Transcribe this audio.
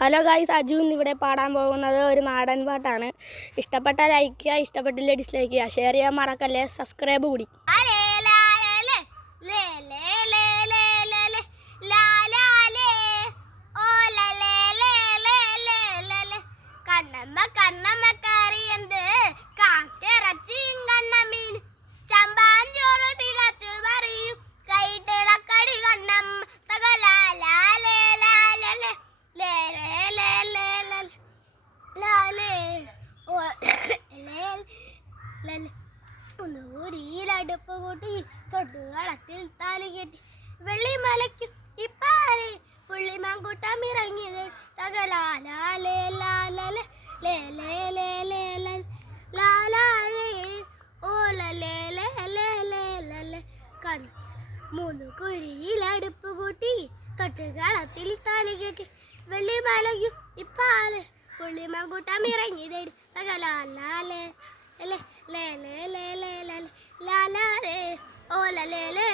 Hello guys, Aju ഇവിടെ പാടാൻ പോകുന്നത് ഒരു നാടൻ പാട്ടാണ്. ഇഷ്ടപ്പെട്ടാൽ ലൈക്ക് ചെയ്യുക, ഇഷ്ടപ്പെട്ടില്ല ഡിസ്ലൈക്ക് ചെയ്യുക, ഷെയർ ചെയ്യാൻ മറക്കല്ലേ, സബ്സ്ക്രൈബ് കൂടി. കണ്ണമ്മ കണ്ണമ്മ കറിയന്ത് കാട്ടിറച്ചിയും കണ്ണമ്മീൻ ചമ്പാഞ്ചോറ് തിളച്ചു പറയും കൈട്ടിളക്കടി കണ്ണം ഒന്നൂരിയിലടുപ്പ് കൂട്ടി തൊട്ടുകളത്തിൽ താലി കെട്ടി വെള്ളിമലയ്ക്കും ഇപ്പാല് പുള്ളിമാങ്കൂട്ടം ഇറങ്ങിയത് തകലാലേ ലാലേ ലേ ലേ ലേ ലേ ലാലേ ഓലേ ലേ ലേ ലേ ലേ കണ്ണു മൂന്നു കുരിയിലടുപ്പ് കൂട്ടി തൊട്ടുകളത്തിൽ താലി കെട്ടി വെള്ളിമലയും ഇപ്പാല് പുള്ളിമാങ്കൂട്ടം ഇറങ്ങിയത് തകലാലേ ലേ ലേ ലേ ലേ ലേ ലാലേ ഓലേ ലേ